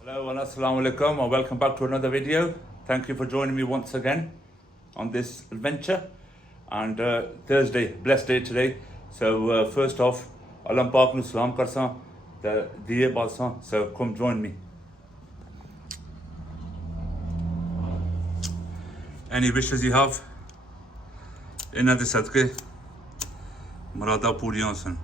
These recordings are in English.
Hello and assalamu alaikum and welcome back to another video. Thank you for joining me once again on this adventure. And Thursday, blessed day today. So first off, Alam Pak nu salam karsan, the diye balsan. So come join me. Any wishes you have? Inna de sadke, marada puriyan san.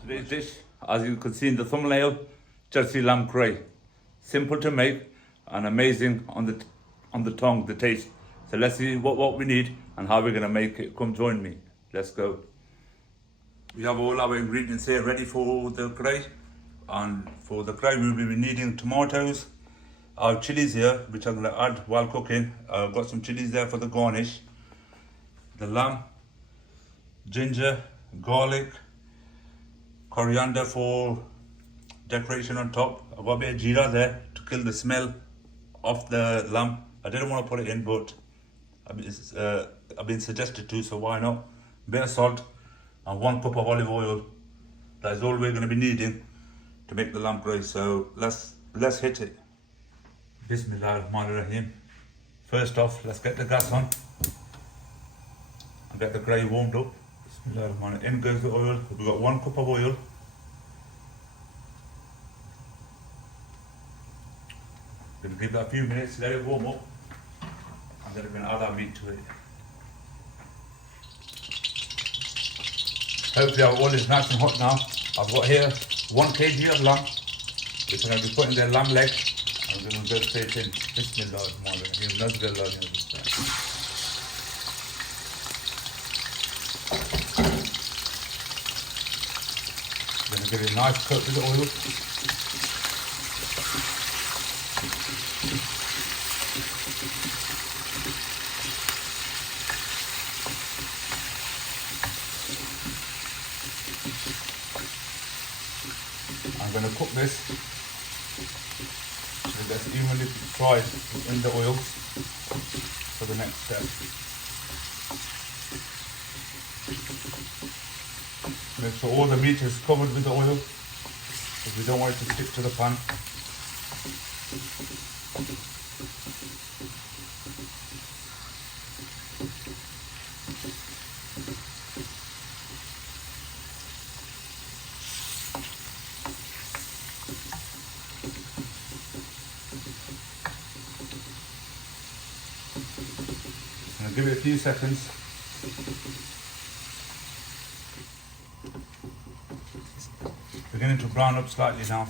Today's dish, as you can see in the thumbnail, Charsi lamb karahi. Simple to make and amazing on the tongue, the taste. So let's see what we need and how we're gonna make it. Come join me. Let's go. We have all our ingredients here ready for the karahi. And for the karahi we will be needing tomatoes, our chilies here, which I'm gonna add while cooking. I've got some chilies there for the garnish. The lamb, ginger, garlic, coriander for decoration on top. I've got a bit of jeera there to kill the smell of the lamb. I didn't want to put it in, but I've been suggested to, so why not? A bit of salt and 1 cup of olive oil. That is all we're going to be needing to make the lamb karahi. So let's hit it. Bismillahirrahmanirrahim. First off, let's get the gas on and get the karahi warmed up. In goes the oil. We've got 1 cup of oil. We're going to give that a few minutes, let it warm up, and then we're going to add our meat to it. Hopefully our oil is nice and hot now. I've got here 1 kg of lamb, which I'm going to be putting their lamb leg. I'm going to go straight in. Bismillahirrahmanirrahim. Give it a nice coat with the oil. I'm going to cook this so it gets evenly fried in the oil for the next step. Make sure all the meat is covered with the oil, because we don't want it to stick to the pan. I'm going to give it a few seconds. Beginning to brown up slightly now.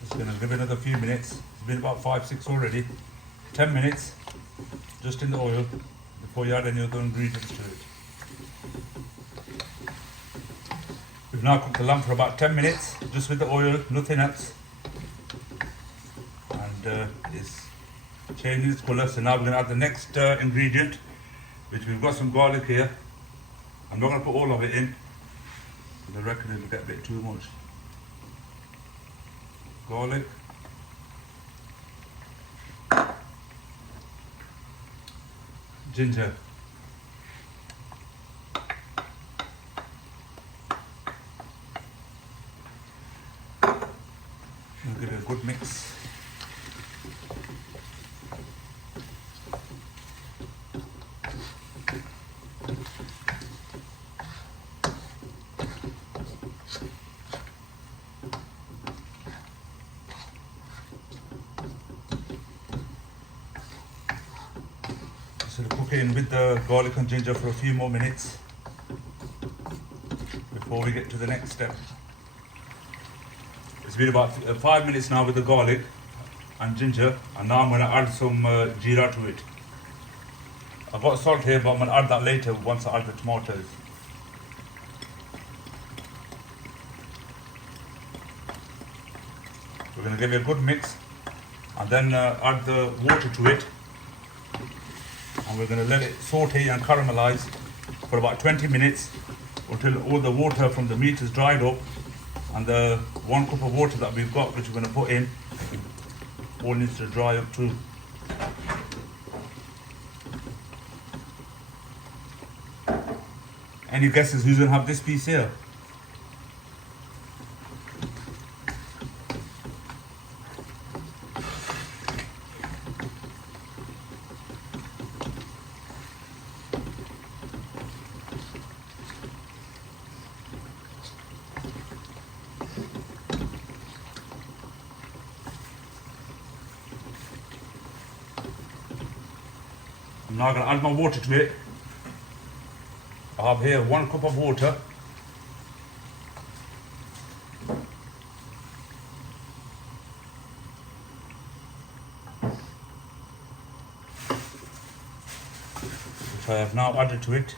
Just going to give it another few minutes. It's been about 5-6 already. 10 minutes just in the oil before you add any other ingredients to it. We've now cooked the lamb for about 10 minutes just with the oil, nothing else. And it's changing its colour. So now we're going to add the next ingredient, which we've got some garlic here. I'm not going to put all of it in. I reckon it'll get a bit too much. Garlic. Ginger. We'll give it a good mix. So cook it in with the garlic and ginger for a few more minutes before we get to the next step. It's been about 5 minutes now with the garlic and ginger, and now I'm going to add some jeera to it. I've got salt here, but I'm going to add that later once I add the tomatoes. We're going to give it a good mix and then add the water to it. And we're going to let it saute and caramelize for about 20 minutes until all the water from the meat is dried up, and the 1 cup of water that we've got, which we're going to put in, all needs to dry up too. Any guesses who's gonna have this piece here? I'm now going to add my water to it. I have here 1 cup of water. Which I have now added to it.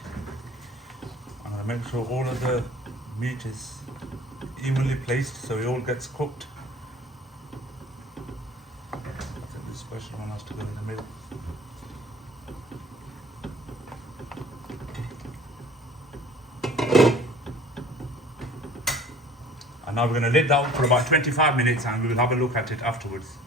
I'm going to make sure all of the meat is evenly placed so it all gets cooked. I think this special one has to go in the middle. And now we're going to let that for about 25 minutes and we will have a look at it afterwards.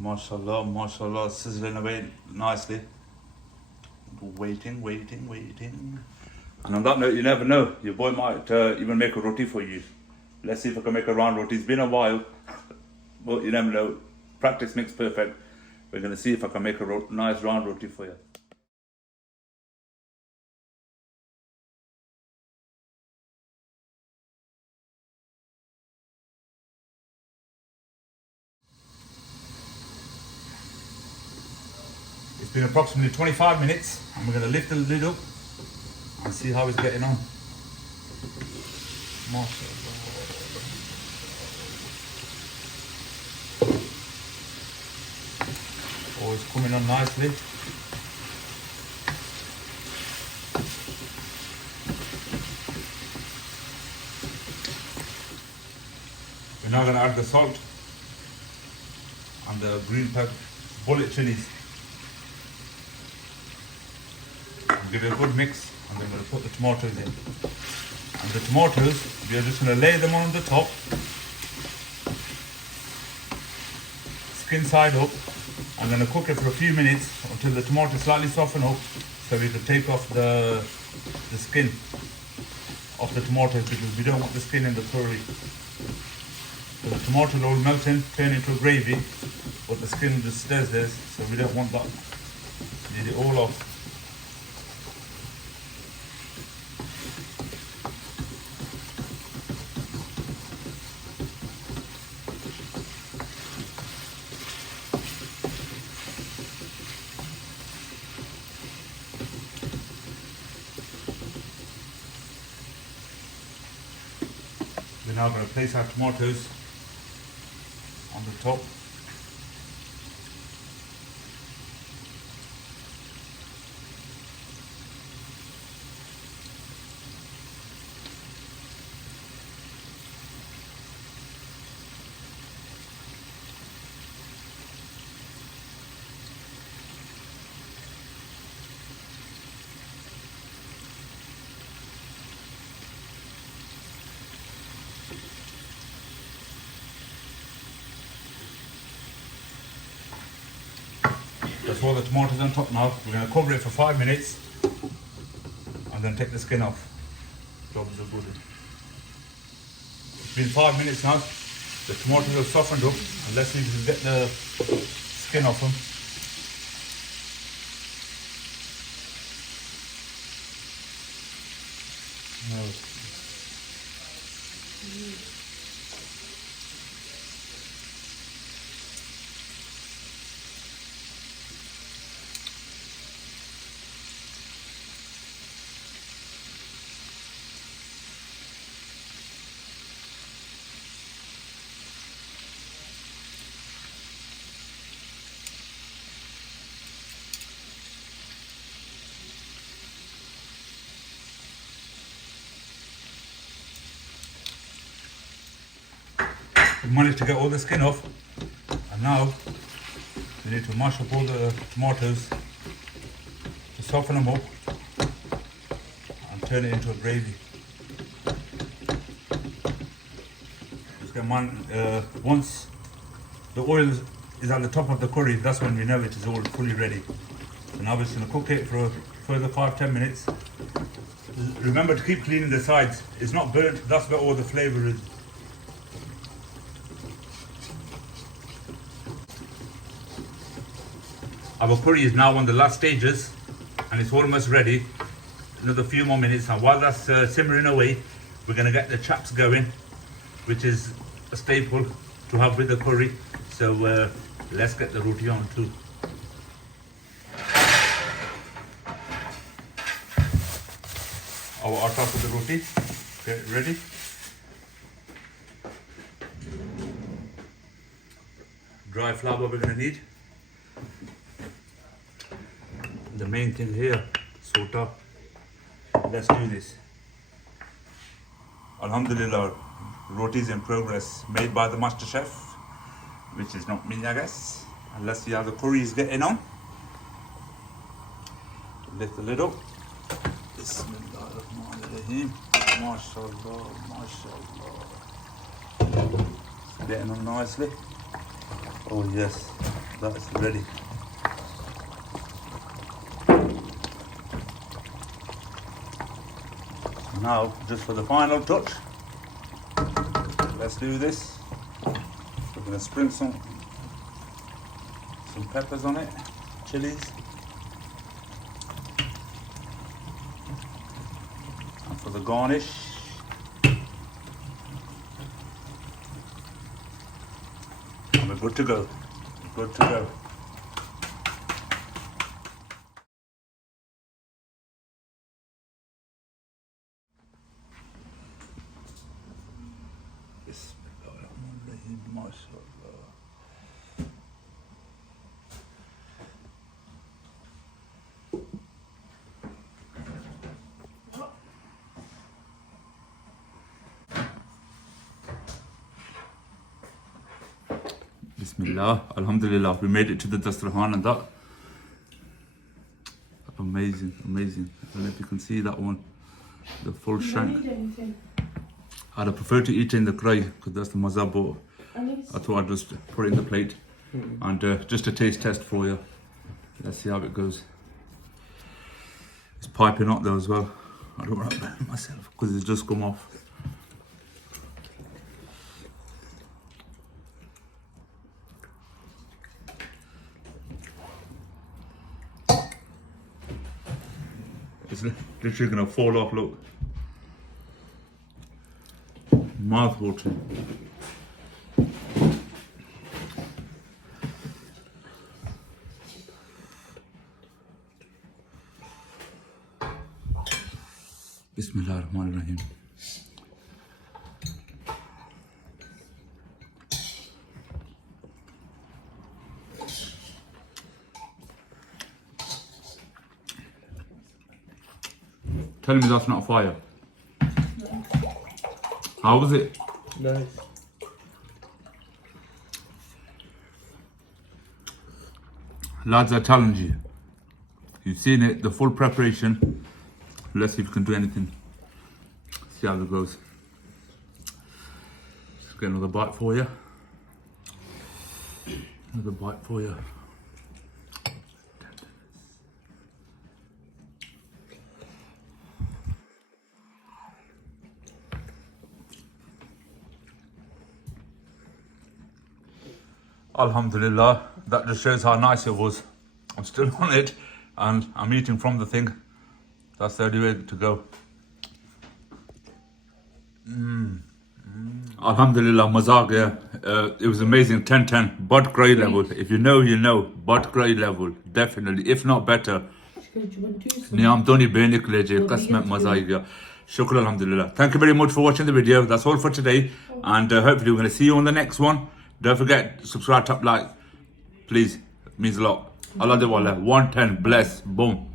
Mashallah, mashallah, sizzling away nicely. Waiting. And on that note, you never know, your boy might even make a roti for you. Let's see if I can make a round roti. It's been a while, but you never know. Practice makes perfect. We're going to see if I can make a nice round roti for you. It's been approximately 25 minutes and we're going to lift the lid up and see how it's getting on. Mashallah. Oh, it's coming on nicely. We're now going to add the salt and the green pepper, bullet chilies. Give it a good mix and then we'll put the tomatoes in. And the tomatoes, we are just going to lay them on the top, skin side up. I'm going to cook it for a few minutes until the tomatoes slightly soften up so we can take off the skin of the tomatoes because we don't want the skin in the curry. So the tomato will melt in, turn into a gravy, but the skin just stays there, so we don't want that. Need it all off. We're now going to place our tomatoes on the top. That's all the tomatoes on top now. We're going to cover it for 5 minutes and then take the skin off. Jobs are good. It's been 5 minutes now. The tomatoes have softened up and let's see if we can get the skin off them. No. We managed to get all the skin off and now We need to mash up all the tomatoes to soften them up and turn it into a gravy. Just get once the oil is at the top of the curry, that's when we know it is all fully ready. So now we're just going to cook it for a further 5-10 minutes. Remember to keep cleaning the sides. It's not burnt, that's where all the flavour is. Our curry is now on the last stages and it's almost ready. Another few more minutes, and while that's simmering away, we're going to get the chaps going, which is a staple to have with the curry. So let's get the roti on too. Our atta for the roti, get it ready. Dry flour we're going to need. The main thing here, sota. Let's do this. Alhamdulillah, rotis in progress, made by the master chef, which is not me, I guess. And let's see how the curry is getting on. Lift the lid up. Bismillahirrahmanirrahim. MashaAllah, MashaAllah. It's getting on nicely. Oh yes, that's ready. Now, just for the final touch, let's do this. We're going to sprinkle some peppers on it, chilies. And for the garnish, and we're good to go. Good to go. Bismillahirrahmanirrahim. MashaAllah. Bismillah, Alhamdulillah, we made it to the Dasturhan and that. Amazing, amazing. I don't know if you can see that one, the full shank. I'd prefer to eat in the karahi because that's the mazza, but I thought I'd just put it in the plate and just a taste test for you. Let's see how it goes. It's piping hot though as well. I don't want to burn myself because it's just come off. It's literally gonna fall off, look. Mouth watering. Bismillahirrahmanirrahim. Tell me that's not fire. How was it? Nice. Lads, I challenge you. You've seen it, the full preparation. Let's see if we can do anything. See how it goes. Just get another bite for you. Another bite for you. Alhamdulillah, that just shows how nice it was. I'm still on it and I'm eating from the thing. That's the only way to go. Alhamdulillah, mazag, yeah. It was amazing, 10-10, but grey level. If you know, you know, but grey level, definitely, if not better. Niam doni benik leje, qasmat mazag. Shukr alhamdulillah. Thank you very much for watching the video. That's all for today. And hopefully we're going to see you on the next one. Don't forget, subscribe, tap like, please, it means a lot. Allah de wallah, 110, bless, boom.